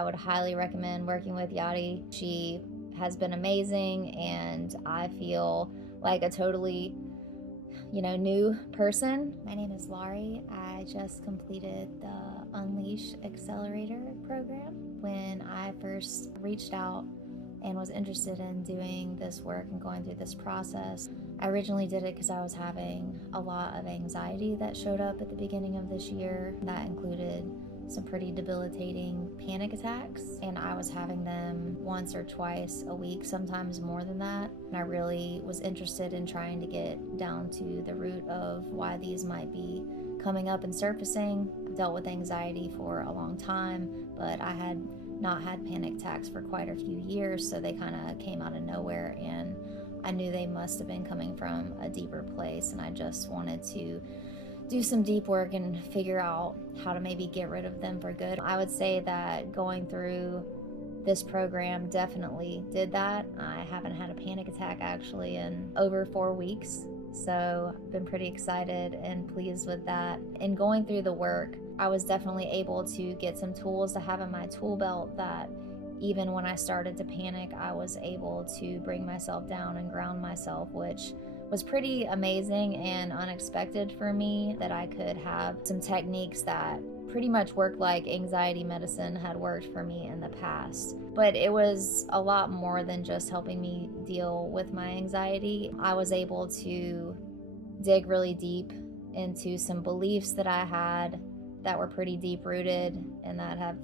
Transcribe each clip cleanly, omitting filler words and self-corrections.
I would highly recommend working with Yadi. She has been amazing, and I feel like a totally, new person. My name is Laurie. I just completed the Unleash Accelerator program. When I first reached out and was interested in doing this work and going through this process, I originally did it because I was having a lot of anxiety that showed up at the beginning of this year. That included some pretty debilitating panic attacks, and I was having them once or twice a week, sometimes more than that. And I really was interested in trying to get down to the root of why these might be coming up and surfacing. I've dealt with anxiety for a long time, but I had not had panic attacks for quite a few years, so they kind of came out of nowhere, and I knew they must have been coming from a deeper place, and I just wanted to do some deep work and figure out how to maybe get rid of them for good. I would say that going through this program definitely did that. I haven't had a panic attack actually in over 4 weeks, so I've been pretty excited and pleased with that. In going through the work, I was definitely able to get some tools to have in my tool belt that even when I started to panic, I was able to bring myself down and ground myself, which was pretty amazing and unexpected for me, that I could have some techniques that pretty much worked like anxiety medicine had worked for me in the past. But it was a lot more than just helping me deal with my anxiety. I was able to dig really deep into some beliefs that I had that were pretty deep rooted and that have,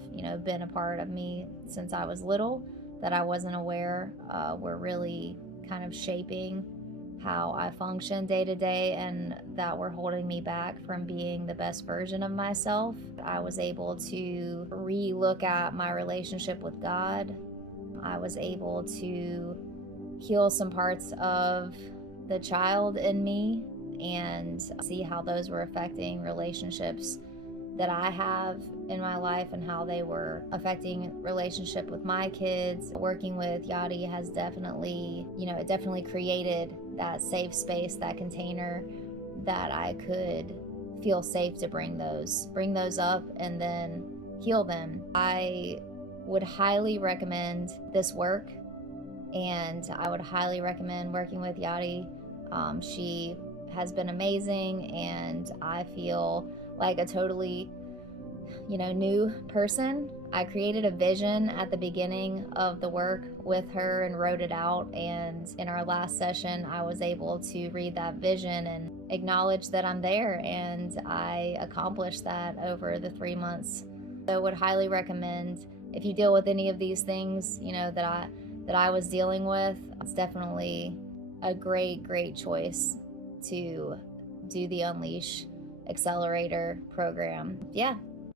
been a part of me since I was little, that I wasn't aware were really kind of shaping how I function day to day, and that were holding me back from being the best version of myself. I was able to re-look at my relationship with God. I was able to heal some parts of the child in me and see how those were affecting relationships that I have in my life and how they were affecting relationship with my kids. Working with Yadi has definitely, it definitely created that safe space, that container that I could feel safe to bring those up and then heal them. I would highly recommend this work, and I would highly recommend working with Yadi. She has been amazing, and I feel like a totally, new person. I created a vision at the beginning of the work with her and wrote it out, and in our last session I was able to read that vision and acknowledge that I'm there, and I accomplished that over the 3 months. So I would highly recommend, if you deal with any of these things, that I was dealing with, it's definitely a great choice to do the Unleash Accelerator program. Yeah,